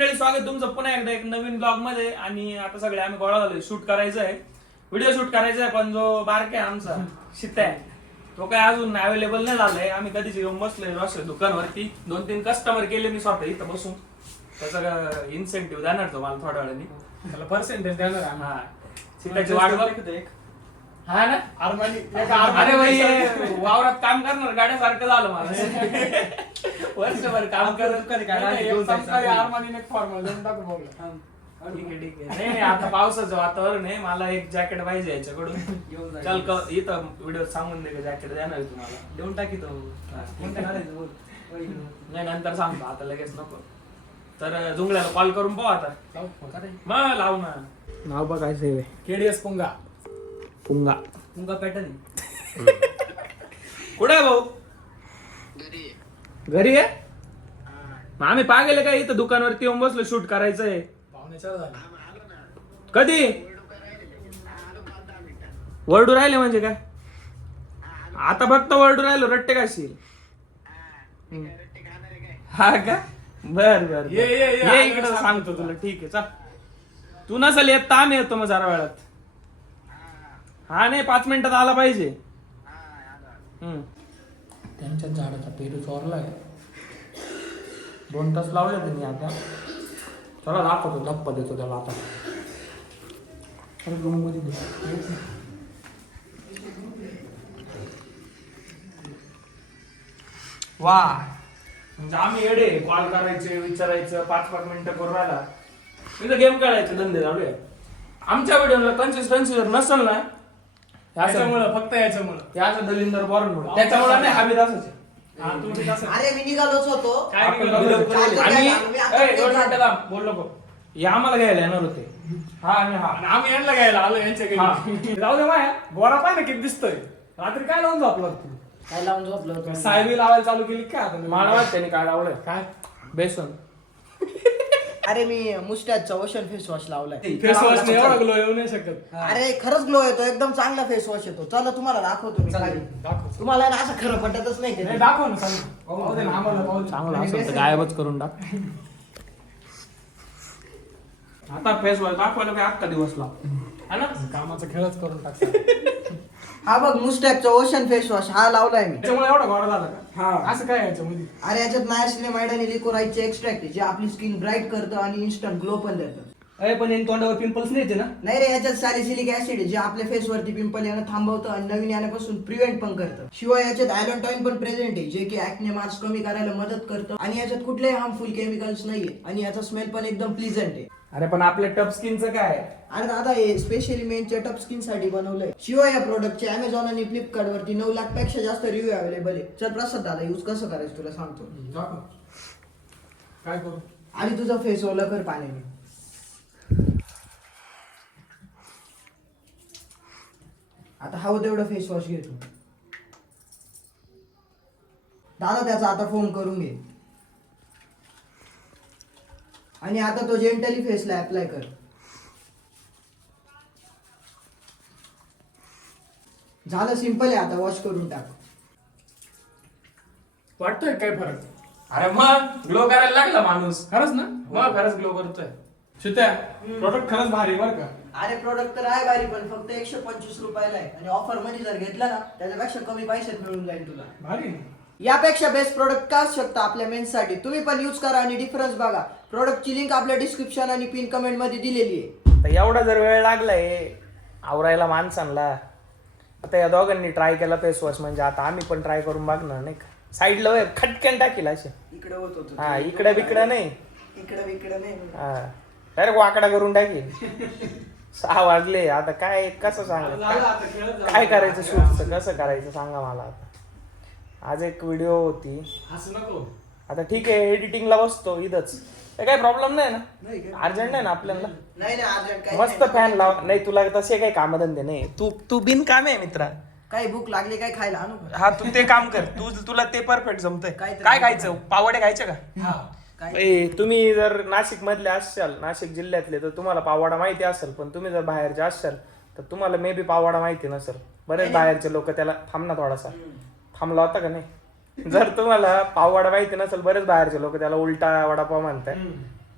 मंडळी, स्वागत तुमचं पुन्हा एकदा एक नवीन ब्लॉग मध्ये. आणि आता सगळे आम्ही गोळा झालोय, शूट करायचं आहे, व्हिडिओ शूट करायचा आहे. पण जो बारके आहे आमचा शित्या आहे तो काय अजून अवेलेबल नाही झालाय. आम्ही कधीच येऊन बसलोय रॉशर दुकानवरती, 2-3 कस्टमर केले मी स्वतः इथं बसून. त्याचा इन्सेंटिव्ह देणार तो मला थोड्या वेळाने, त्याला पर्सेंटेज देणार. हा शित्याची वाट बघ. हा ना अरे भाई वावरात काम करणार गाड्यासारखं झालं मला. वर्षभर काम करत ठीक आहे. नाही आता पावसाचं वातावरण आहे, मला एक जॅकेट पाहिजे याच्याकडून. चल इथं व्हिडिओ सांगून दे, जॅकेट देणार आहे तुम्हाला, देऊन टाकी तो. नाही नंतर सांगतो, आता लगेच नको. तर जुंगल्याला कॉल करून पाहू आता. मग लाव ना. नाव बघायचं केडीएस पुंगा पुंगा पुंगा पॅटर्न. कुठे आहे भाऊ? घरी आहे. मग आम्ही पागेले काय इथं दुकानवरती येऊन बसलो, शूट करायचंय. कधी वरडू राहिले म्हणजे काय? आता फक्त वरडू राहिलो, रट्टे काशील. हा का? बर बर ये इकडे सांगतो तुला. ठीक आहे चल. तू नसेल येत तर आम्ही येतो मग जरा वेळात. हा नाही 5 मिनिटात आला पाहिजे. त्यांच्या झाडाचा पेरू चोरलाय. 2 तास लावले त्यांनी. आता चला दाखवतो, धप्पा देतो त्याला आता. रूम मध्ये वा म्हणजे आम्ही येडे, कॉल करायचे, विचारायचं, 5-5 मिनिटं करून राहिला. इथं गेम खेळायचे धंदे चालू आहे. आमच्या व्हिडिओला कन्सिस्टन्सी जर नसेल ना, याच्यामुळं, फक्त याच्यामुळं, याचं दलिंदर बॉर्न त्याच्यामुळे नाही हवी तासच. अरे मी निघालोच होतो. बोल नको. हे आम्हाला घ्यायला येणार होते. हा आम्ही यांना घ्यायला आलो यांच्या घरी. जाऊ दे माया, गोरा पाय ना किती दिसतोय. रात्री काय लावून झोपला तू? काय लावून झोपलं? सायबी लावायला चालू केली काय? आता माळवा त्याने काय लावलंय? काय बेसन. अरे मी मुस्टॅचचा ओशन फेस वॉश लावलाय. फेस वॉश एवढा ग्लो येऊ नाही शकत. अरे खरंच ग्लो येतो, एकदम चांगला फेस वॉश येतो. चला तुम्हाला दाखवतो मी. दाखव. तुम्हाला ना असं खरं पटतच नाही नाही, कधी. दाखव ना सांग. चांगला असेल तर गायबच करून टाक. आता फेस वॉश दाखवायला काय अख्खा दिवस लाव है ना. कामाचा खेळच करून टाक. हा बघ मुस्टॅचचा ओशन फेस वॉश हा लावलाय मी. त्याच्यामुळे एवढा गोरा झाला का? हा. असं काय याच्यामध्ये? अरे याच्यात नायसिनामाइड आणि लिकोराइडचे एक्स्ट्रॅक्ट आहे, जे आपली स्किन ब्राईट करतं आणि इन्स्टंट ग्लो पण देतं. अरे पण तोंडावर पिंपल्स नाही येते ना? नाही रे, याच्यात सॅलिसिलिक ऍसिड आहे, जे आपल्या फेसवरती पिंपल येणं थांबवतं आणि नवीन येण्यापासून प्रिव्हेंट पण करतं. शिवाय याच्यात ॲलोंटाईन पण प्रेझेंट आहे, जे की ॲक्ने मार्क्स कमी करायला मदत करतं. आणि याच्यात कुठलेही हार्मफुल केमिकल्स नाहीये आणि याचा स्मेल पण एकदम प्लीझंट आहे. अरे पण आपल्या टफ स्किनचं काय? अरे दादा हे स्पेशली मेनच्या टफ स्किन साठी बनवलंय. शिवाय या प्रोडक्टचे अमेझॉन आणि फ्लिपकार्ट वरती 9 लाख पेक्षा जास्त रिव्ह्यू अवेलेबल आहे. चल प्रसाद दादा यूज कसं करायचं तुला सांगतो. दाखव. काय करू? आणि तुझा फेस ओला कर पाण्याने. आता हवं तेवढं फेस वॉश घे तू. दादा त्याचा आता फोम करून घे. आणि आता तो जेंटली फेसला अप्लाय कर. झालं, सिंपल आहे. आता वॉश करून टाक. वाटतोय काय फरक? अरे मग ग्लो करायला लागला माणूस. खरंच ना? मग खरंच ग्लो करतोय. शित्या, प्रोडक्ट खरंच भारी बरं का. अरे प्रोडक्ट तर आहे भारी, पण फक्त 125 रुपयाला आहे. आणि ऑफर मध्ये जर घेतला ना, त्याच्यापेक्षा कमी पैशात मिळून जाईल तुला. भारी ना? यापेक्षा बेस्ट प्रोडक्ट का शकता आपल्या मेन्स साठी. तुम्ही पण यूज करा आणि डिफरन्स बघा. प्रोडक्टची लिंक आपल्या डिस्क्रिप्शन आणि पिन कमेंट मध्ये दिलेली आहे. तर एवढा जर वेळ लागलाय आवरायला माणसांना, आता या दोघांनी ट्राय केला फेस वॉश, म्हणजे आता आम्ही पण ट्राय करून बघणार नाही का. साईडला खटक्यान टाकील असे. इकडे होत होतो. हा इकडे बिकडे नाही. इकडे नाही. हा डायरेक्ट वाकडा करून टाकील. 6 वाजले आता. काय कसं सांगा, काय करायचं शूटचं, कसं करायचं सांगा मला. आता आज एक व्हिडिओ होती. असं नको. आता ठीक आहे, एडिटिंगला बसतो इथंच, काही प्रॉब्लेम नाही ना. अर्जंट नाही ना आपल्याला. नाही अर्जंट काही मस्त फॅन लाव. नाही तुला तसे काही कामधंदे नाही. तू बिन काम आहे मित्रा. काही भूक लागली काय खायला आणू का? हा तू ते काम कर. तुला ते परफेक्ट जमतंय. काय खायचं? पावडे खायचे का? हा. तुम्ही जर नाशिक मधले असाल, नाशिक जिल्ह्यातले, तर तुम्हाला पाववाडा माहिती असेल. पण तुम्ही जर बाहेरचे असाल तर तुम्हाला मे बी पाववाडा माहिती नसेल. बरेच बाहेरचे लोक त्याला थांबना थोडासा थांबला होता का नाही. जर तुम्हाला पाववाडा माहिती नसेल, बरेच बाहेरचे लोक त्याला उलटा वडापाव म्हणतात.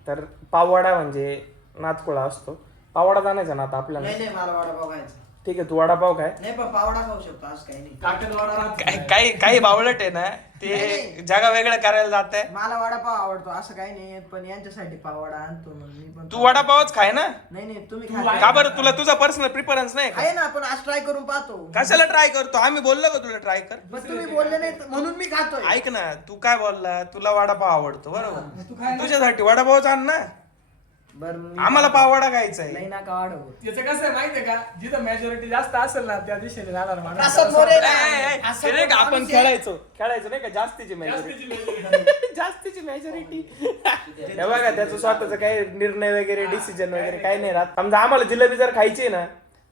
तर पाववाडा म्हणजे नातकुळा असतो. पाववाडा जाण्याचा ना आता आपल्याला. नाही मला वडापाव खायचा. ठीक आहे, तू वडापाव काय. नाही पण पावडा खाऊ शकतो असं काही नाही. काटेलवाडा राहतो. काही बावळट आहे ना ते जागा वेगळं करायला जात आहे. मला वडापाव आवडतो असं काही नाही, पण यांच्यासाठी पावडा आणतो मग मी पण. तू वडापावच खाय ना. नाही तुम्ही तू खा. का बरं, तुला तुझा पर्सनल प्रिफरन्स नाही का? आहे ना, आपण आज ट्राय करून पाहतो. कशाला ट्राय करतो, आम्ही बोललो का तुला ट्राय कर. पण तुम्ही बोलले नाही म्हणून मी खातोय. ऐक ना, तू काय बोलला, तुला वडापाव आवडतो तू बरोबर, खाय ना. तुझ्यासाठी वडापावच आण ना. बरं आम्हाला पाववाडा खायचा आहे. नाही ना का वाढव. याचं कसं आहे माहितीये का, जिथं मेजॉरिटी जास्त असेल ना त्या दिशेने जाणार माणूस. असं मोरे ना. ए, ए, ए, आपण खेळायचो नाही का, जास्तीची मेजॉरिटी. जास्तीची majority. जास्तीची मेजॉरिटी. हे बघा, त्याचं स्वतःच काही निर्णय वगैरे डिसिजन वगैरे काही नाही राहत. समजा आम्हाला जिलेबी जर खायची ना,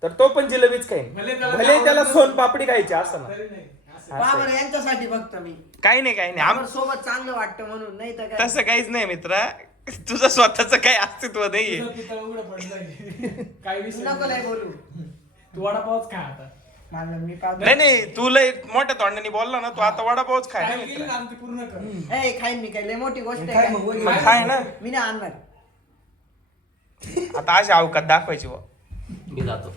तर तो पण जिलेबीच खाईन, भले त्याला सोन पापडी खायची असं ना. तरी नाही. असं. बाबर यांच्यासाठी फक्त मी काही नाही बाबर सोबत चांगलं वाटतं म्हणून, नाही तर काय. तसं काहीच नाही मित्रा, तुझं स्वतःच काही अस्तित्व नाहीये. तुझं पितळ उघडं पडलंय. काय विषय नको लय बोलू. तू वडापावच खा आता. मला मी पाहतो. नाही तू लय मोठ्या तोंडाने बोलला ना, तू आता वडापावच खाय ना काय केली मित्रा. ना आमची पूर्ण कर. ए खाईन मी, काय लय मोठी गोष्ट आहे काय? मग खाय ना. मी नाही आणणार. आता अशी अवकात दाखवायची बुवा. मी जातो.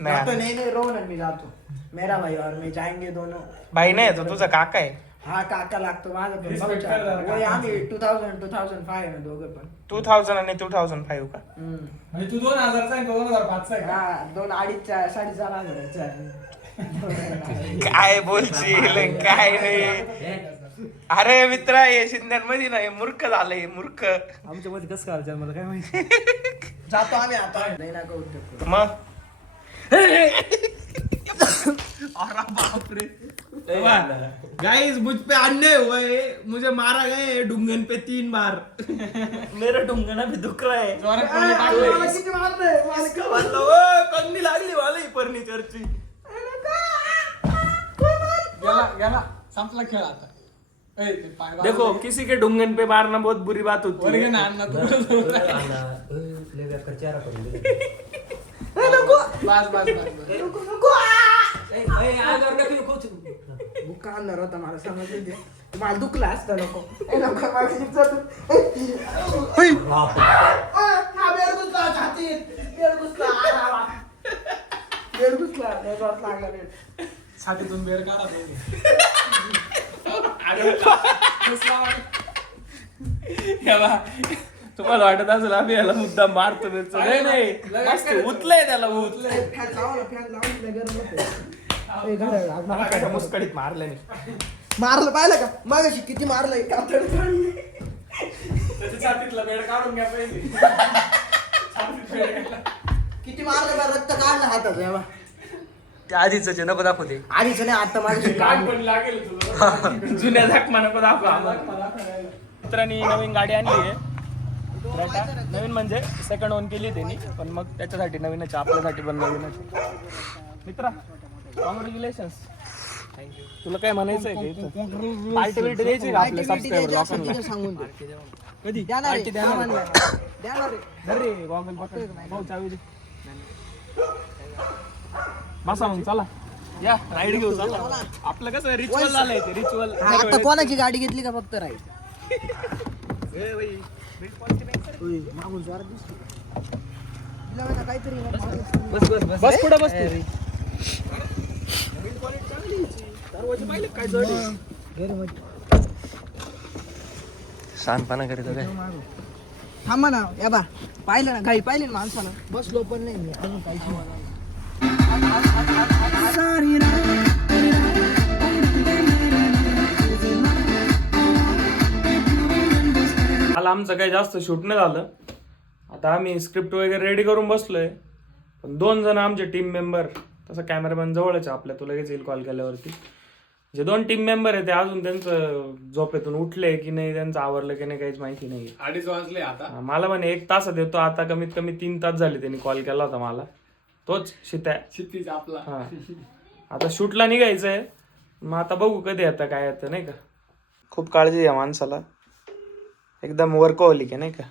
नाही जातो, आता. नाही रोहन मी जातो. मेरा भाई और मैं जाएंगे दोनों. भाई नाही, तो तुझा काका आहे. हा काका लागतो माझा पण. Respect कर जरा वय आम्ही 2005 आहे दोघं पण. 2000 आणि 2005 का. म्हणजे तू 2000चा आहे, 2005चा आहे का? हा 2,500-4,500 आहे. काय बोलशील काय नाही. अरे मित्रा, हे शिंद्यांमध्ये नाही, मूर्ख झालंय मूर्ख. आमच्या मध्ये कसं काय मला काय माहिती. जातो आम्ही आता. नाही ना करू शकतो. मग अरे बापरे गाइस, मुझ पे अन्याय हुआ है, मुझे मारा गया डुंगन पे 3 बार. मेरा डुंगन अभी दुख रहा है. जोरात कोणी टाकलंय. मला किती मारलंय? मला इसका मतलब, ओ, कंगनी लागली मला ही फर्निचरची. गेला संपला खेळ आता. ए, ते पाय देखो, बाजूला. किसी के डुंगन पे मारना बहुत बुरी बात होती वर घे है. ना, अण्णा तू. बस. बुक्का आणणार होता मला समजलं ते. मला दुखलं असतं नको. ए, नको मला जिरचं. हा बेड घुसला छातीत. बेड घुसला. बेड घुसला. लय जोरात लागला बेड. छातीतून बेर काढा तुम्ही. तुम्हाला वाटत असेल आम्ही याला मुद्दा मारतो बिरतो. नाही मस्त उतलंय त्याला फॅन लावा ना, फॅन लावून लय गरम होतंय. ए, घड्याळ लाव. मला काय मुस्कडीत मारलं नाही. मारलं पाहिलं का मागाशी किती मारलंय कातड काढली. त्याच्या छातीतला बेड काढून घ्या पहिले. छातीत बेड काढला. किती मारलं बा, रक्त काढलं हातात. हे बा. त्या आधीच नको दाखवते. आधीच नाही आता मागाशी काढ काढलं. पण लागेल तुला. जुन्या दाखवा नको दाखवा आम्हाला. मला दाखवायला. मित्रांनी नवीन गाडी आणली आहे. क्रेटा. नवीन म्हणजे सेकंड ओन केली त्यांनी, पण मग त्याच्यासाठी नवीनच आहे, आपल्यासाठी पण नवीनच आहे. मित्रा, कॉंग्रॅच्युलेशन्स. थँक्यू. तुला काय म्हणायचं आहे का? पार्टी बिल्टी द्यायची का आपल्या सबस्क्रायबर लोकांना? सांगून दे. कधी देणार आहे, पार्टी देणार आहे? देणार आहे. धर रे गॉगल पकड. भाऊ चावी दे. बसा मग चला, या राईड घेऊ. चला, आपलं कसं रिच्युअल झालंय ते रिच्युअल. हा, आता कोणाची गाडी घेतली का फक्त राहील. मागून जोरात दिसतो. तिला म्हणा काहीतरी ना. बस पुढे बस तू. दरवाजे पाहिले काय जड आहे? शानपणा करीत काय. थांबा ना, या बा पाहिलं ना, गाडी पाहिली ना माणसाला. बसलो पण नाही मी अजून काहीच नाही. मला आमचं काही जास्त शूट नाही झालं. आता आम्ही स्क्रिप्ट वगैरे रेडी करून बसलोय, पण 2 जण आमचे टीम मेंबर, तसं कॅमेरामॅन जवळच आहे आपल्या, तुला लगेच येईल कॉल केल्यावरती. जे 2 टीम मेंबर आहे ते अजून त्यांचं झोपेतून उठले की नाही, त्यांचं आवरलं की नाही काहीच माहिती नाही. 2:30 वाजले आता. मला म्हणे 1 तासात येतो, आता कमीत कमी 3 तास झाले त्यांनी कॉल केला होता मला. तोच शित्या. क्षितिज आपला. हा, आता शूटला निघायचंय, मग आता बघू कधी येतं काय येतं नाही का. खूप काळजी आहे माणसाला, एकदम वर्कहोलिक आहे नाही का.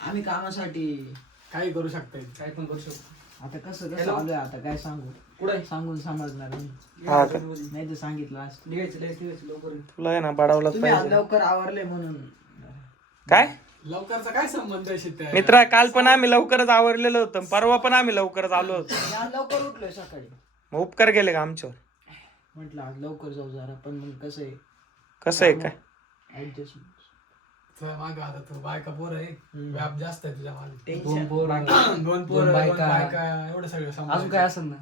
आम्ही कामासाठी काही करू शकता, काही पण करू शकतो. आता कसं कसं आलोय, आता काय सांगू. कुठे सांगून समजणार नाही. हा का? नाही तर सांगितलं असतं. निघायचं लवकर. तुला आहे ना बडावलाच तुम्ही आज पाहिजे. लवकर आवरले म्हणून. काय लवकरचा काय संबंध आहे शित्या? मित्रा, काल पण आम्ही लवकरच आवरलेलो होतो, परवा पण आम्ही लवकरच आलो होतो. आज लवकर उठलोय सकाळी, मग उपकार केले का आमच्यावर? म्हटलं आज लवकर जाऊ जरा, पण मग कसं आहे कसं आहे काय? ऍडजस्टमेंट. तुझ्या मागं आता तू बायका पोर आहे, व्याप जास्त आहे तुझ्या मागे. टेन्शन. दोन पोर बायका एवढं सगळं अजून काय असेल ना?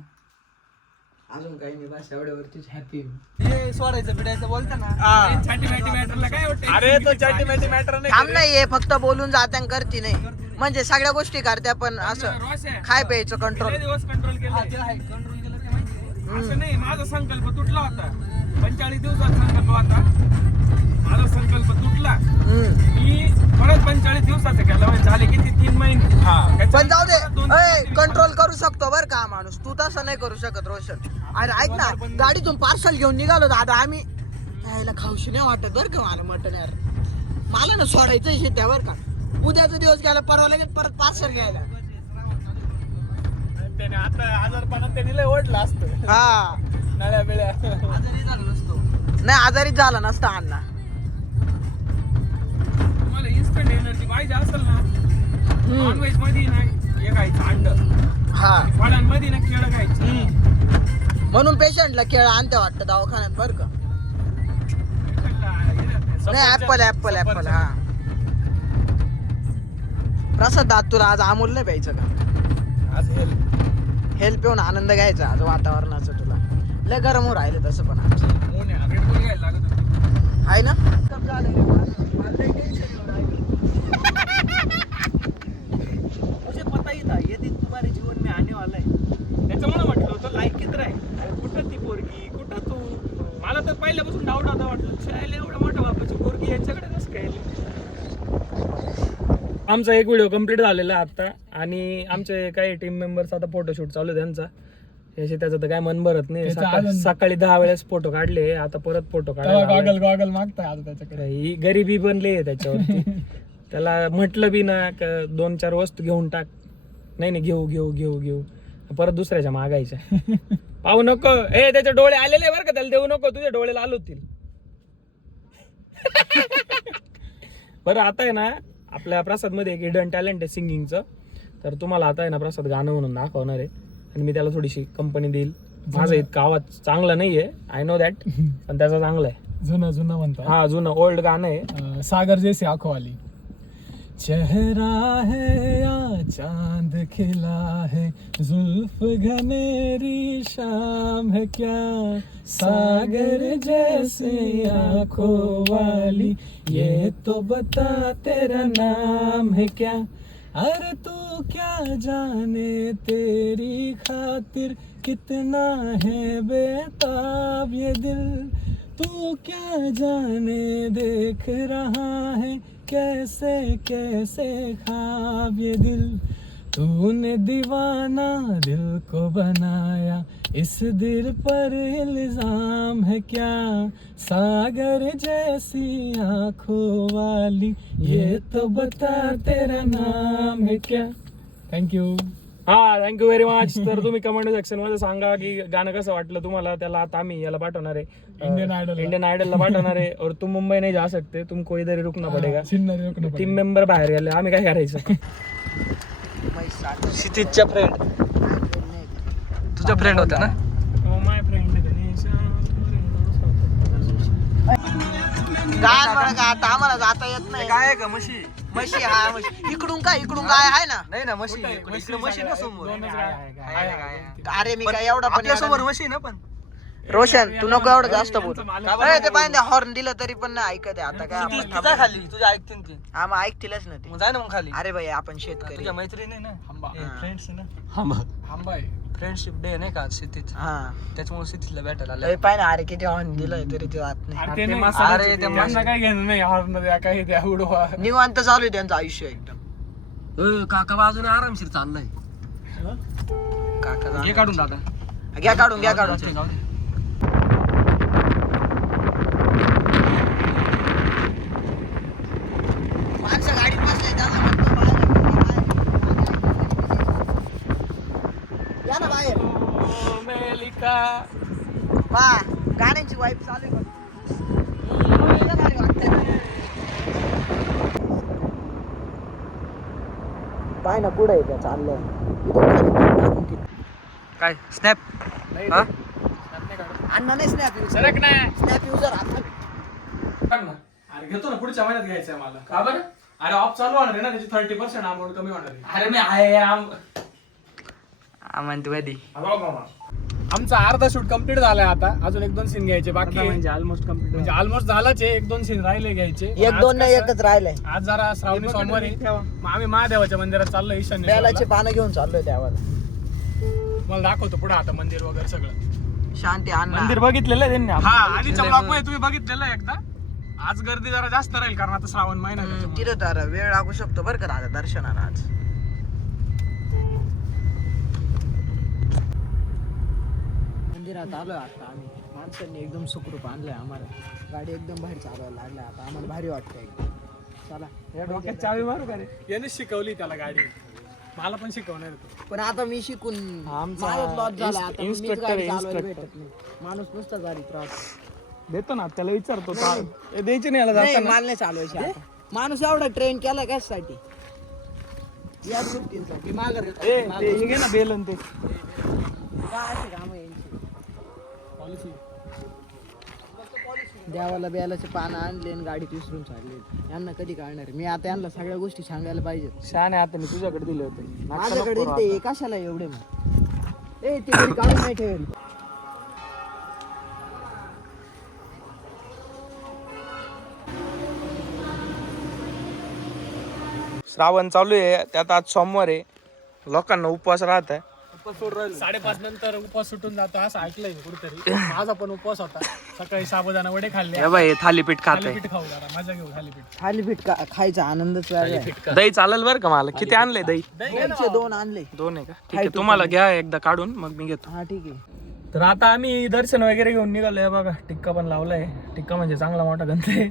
अजून काही नाही, बस एवढ्यावरतीच हॅपी. सोडायचं बिडायचं बोलता ना. अरे तो चॅटी मॅटी मॅटर काम नाहीये, फक्त बोलून जात्या करते नाही, म्हणजे सगळ्या गोष्टी करत्या, पण असं खाय प्यायचं कंट्रोल. दिवस कंट्रोल केलं असं नाही. माझा संकल्प तुटला होता, 45 दिवसात संकल्प होता माझा. संकल्प तुटला की परत 45 दिवसाचं केलं, म्हणजे झाले किती 3 महिने. पण जाऊ दे, कंट्रोल करू शकतो बर का माणूस, तू तसं नाही करू शकत रोशन. अरे ऐक ना, गाडीतून पार्सल घेऊन निघालो दादा आम्ही, यायला खाऊशी नाही वाटत बर का मला मटण. यार मला ना सोडायचं शेत्या बर का, उद्याचा दिवस गेला, परवा लगेच परत पार्सल घ्यायला. त्याने आता आजारपणात त्यांनी लय ओढलं असतं हा नळ्या बिळ्या. नाही, आजारीच झाला नसता अण्णा. तुम्हाला इन्स्टंट एनर्जी पाहिजे असेल ना, नॉनव्हेज मध्ये ना हे खायचं अंड, हा फळांमध्ये ना केळं खायचं. म्हणून पेशंटला केळं आणते वाटतं दवाखान्यात बर का. नाही ऍपल ऍपल ऍपल. हा प्रसाद दात, तुला आज अमूल नाही प्यायचं का? आज हेल्प येऊन आनंद घ्यायचा आज वातावरणाचं. तुला लय गरम हो राहिलं तसं पण आमचं रेड बुल घ्यायला लागत होती. आहे ना. मुझे पता ही था ये दिन तुम्हारे जीवन में आने वाला है. त्याच्यामुळे म्हटलं होतं लाईक किती आहे, कुठं ती पोरगी, कुठं तू. मला तर पहिल्यापासून डाऊट होता, वाटलं शाळेला एवढ्या मोठ्या बापाची पोरगी याच्याकडे कसं काय आली. आमचा एक व्हिडिओ कम्प्लीट झालेला आहे आता, आणि आमचे काही टीम मेंबर्स आता फोटोशूट चालू आहे त्यांचा. याचे त्याचं तर काय मन भरत नाही. सकाळी 10 वेळेस फोटो काढले, आता परत फोटो काढले. गॉगल मागताय आता त्याच्याकडे. ही गरिबी बनली आहे त्याच्यावरती. त्याला म्हटलं बी ना 2-4 वस्तू घेऊन टाक, नाही घेऊ घेऊ घेऊ घेऊ, परत दुसऱ्याच्या मागायच्या. पाहू नको, त्याचे डोळे आलेले बरं का, त्याला देऊ नको, तुझे डोळे लाल होतील. बरं आता आहे ना, आपल्या प्रसाद मध्ये एक हिडन टॅलेंट आहे सिंगिंगचं. तर तुम्हाला आता आहे ना प्रसाद गाणं म्हणून दाखवणार आहे, आणि मी त्याला थोडीशी कंपनी देईल. माझा इतका आवाज चांगला नाहीये, आय नो दॅट, पण त्याचा चांगला आहे. जुनं म्हणतात. हा जुनं ओल्ड गाणं आहे. सागर जैसे आंखों वाली. चेहरा है या चांद खिला है, जुल्फ घनेरी शाम है क्या, सागर जैसे आंखों वाली, ये तो बता तेरा नाम है क्या. अरे तू क्या जाने तेरी खातिर कितना है बेताब ये दिल, तू क्या जाने देख रहा है कैसे कैसे ख्वाब ये दिल, तूने दीवाना दिल को बनाया, इस दिल पर इल्जाम है क्या, सागर जैसी आंखों वाली, ये तो बता तेरा नाम है क्या. थँक्यू. हा थँक्यू व्हेरी मच. तर तुम्ही कमेंट सेक्शन मध्ये सांगा की गाणं कसं वाटलं तुम्हाला. त्याला आता आम्ही याला पाठवणार आहे, इंडियन आयडलला पाठवणार आहे. और तुम मुंबई नाही जा सकते, तुमको इधर ही रुकना पडेगा. टीम मेंबर बाहेर गेले, आम्ही काय करायचं. क्षितिजच्या फ्रेंड, तुझा फ्रेंड होता ना. माय फ्रेंड गाय बरं का, आता आम्हाला जाता येत नाही. काय आहे का म्हशी? म्हशी. हा म्हशी. इकडून गाय आहे ना. नाही ना म्हशी, इकडे म्हशी ना समोर. अरे मी काय एवढा पण आपल्या समोर म्हशी ना. पण रोशन तू नको एवढं जास्त बोल. ते पाहिजे हॉर्न दिलं तरी पण नाही ऐकत आहे. आता काय तुझा खाली तुझ्या ऐकतील ते. हा मग ऐकतीलच ना ते. मग जाय ना मग खाली. अरे भाई आपण शेतकरी. तुझ्या मैत्रिणी ना, फ्रेंड्स ना. हांबा फ्रेंडशिप डे नाही का सिटीत, हा त्याच्यामुळे सिटीला भेटायला आले. लय पाहिजे. अरे किती हॉर्न दिलंय तरी ते जात नाही. अरे त्यांना काय घेणं नाही हॉर्न द्या काही द्या उडवा. निवांत चालू आहे त्यांचं आयुष्य एकदम. काका बाजूने आरामशीर चाललाय. काका घे काढून दादा, घ्या काढून माणसं गाडीत बसले त्यांना म्हणतो बाहेर. या ना बाहेर. वा गाण्यांची वाईफ चालू आहे. पाय ना कुठं आहे त्या चाललं काय स्नॅप हा अण्णा नाही स्नॅप युजर सरक नाही स्नॅप युजर आता काढ ना. अरे घेतो ना पुढच्या महिन्यात घ्यायचंय मला. का बरं? अरे ऑफ चालू होणार आहे ना त्याची 30% अमाऊंट कमी होणार आहे. अरे मी आहे म्हणतो कधी आमचा अर्धा शूट कम्प्लीट झालाय आता, अजून 1-2 सीन घ्यायचे बाकी आहे. म्हणजे ऑलमोस्ट कम्प्लीट म्हणजे ऑलमोस्ट झालाच आहे, 1-2 सीन राहिले घ्यायचे. एक आज दोन नाही कसं- एकच राहिलंय. आज जरा श्रावणी सोमवार आहे, मग आम्ही महादेवाच्या मंदिरात चाललो ईशान्य बेलाचे पानं घेऊन चाललोय त्यावर. मला दाखवतो पुढे आता मंदिर वगैरे सगळं. शांती अण्णा मंदिर बघितलेलं आहे त्यांनी हा आधीच्या ब्लॉग मध्ये तुम्ही बघितलेलं आहे एकदा. आज गर्दी जरा जास्त राहील कारण आता श्रावण महिना आहे त्याच्यामुळे. तिथं तर वेळ लागू शकतो बरं का दादा दर्शनाला आज. मंदिरात आलोय आता आम्ही. माणसांनी एकदम सुखरूप आणलंय आम्हाला. गाडी एकदम बाहेर चालवायला लागल्या आता आम्हाला भारी वाटतंय एकदम. चला या डोक्यात चावी मारू का रे? याने शिकवली त्याला गाडी, मला पण शिकवणार होतो. पण आता मी शिकून आमचा माझाच लॉस झाला. आता मीच instructor गाडी आहे, चालवायला instructor. भेटत नाही. माणूस नुसता गाडी त्रास. देतो ना त्याला विचारतो हे द्यायचे नाही याला नाही जाताना. मला नाही चालवायची आता. माणूस एवढा ट्रेन केला कशासाठी? याच गोष्टींसाठी माघार घेतो. ए, ते हे घे ना बेल आणि ते काय अशी कामं यांची? पॉलिसी देवाला बेलाचे पानं आणले आणि गाडीत विसरून चालले. यांना कधी कळणार? मी आता यांना सगळ्या गोष्टी सांगायला पाहिजेत. शहाणे आता मी तुझ्याकडे दिले होते. नाटकं नको माझ्याकडे करू ते कशाला एवढे मग? ए ते घरी काढून नाही ठेवेल. श्रावण चालू आहे, त्यात आज सोमवार आहे, लोकांना उपवास राहत आहे. 5:30 नंतर उपवास सुटून जातो असं ऐकलंय मी कुठेतरी. माझा पण उपवास होता. सकाळी साबुदाणा वडे खाल्ले, हे बाई थालीपीठ खात थालीपीठ खाऊ जरा मजा घेऊ. थालीपीठ थालीपीठ खायचा आनंदच वेगळा आहे. दही चालेल बरं का मला? किती आणलंय दही? दोनचे दोन आणले. 2 आहे का? ठीक आहे, तुम्हाला घ्या एकदा काढून मग मी घेतो. हा ठीक आहे. तर आता आम्ही दर्शन वगैरे घेऊन निघालोय बघा. टिक्का पण लावलाय. टिक्का म्हणजे चांगला मोठा गंध आहे.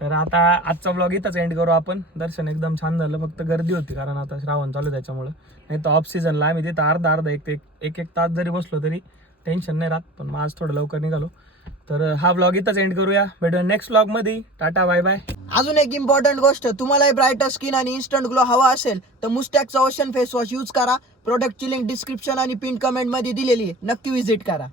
तर आता आजचा ब्लॉग इथंच एंड करू आपण. दर्शन एकदम छान झालं, फक्त गर्दी होती कारण आता श्रावण चालू आहे त्याच्यामुळे. नाही तर ऑफ सीझनला आम्ही तिथं अर्धा एक तास जरी बसलो तरी टेन्शन नाही राहत. पण मग आज थोडं लवकर निघालो. तर हा ब्लॉग इथंच एंड करूया. भेटूया नेक्स्ट ब्लॉग मध्ये. Tata bye bye. अजून एक इम्पॉर्टंट गोष्ट, तुम्हाला ब्राईटर स्किन आणि इन्स्टंट ग्लो हवा असेल तर मुस्टॅकचा ओशन फेस वॉश यूज करा. प्रोडक्टची लिंक डिस्क्रिप्शन आणि पिन कमेंट मध्ये दिलेली आहे, नक्की व्हिजिट करा.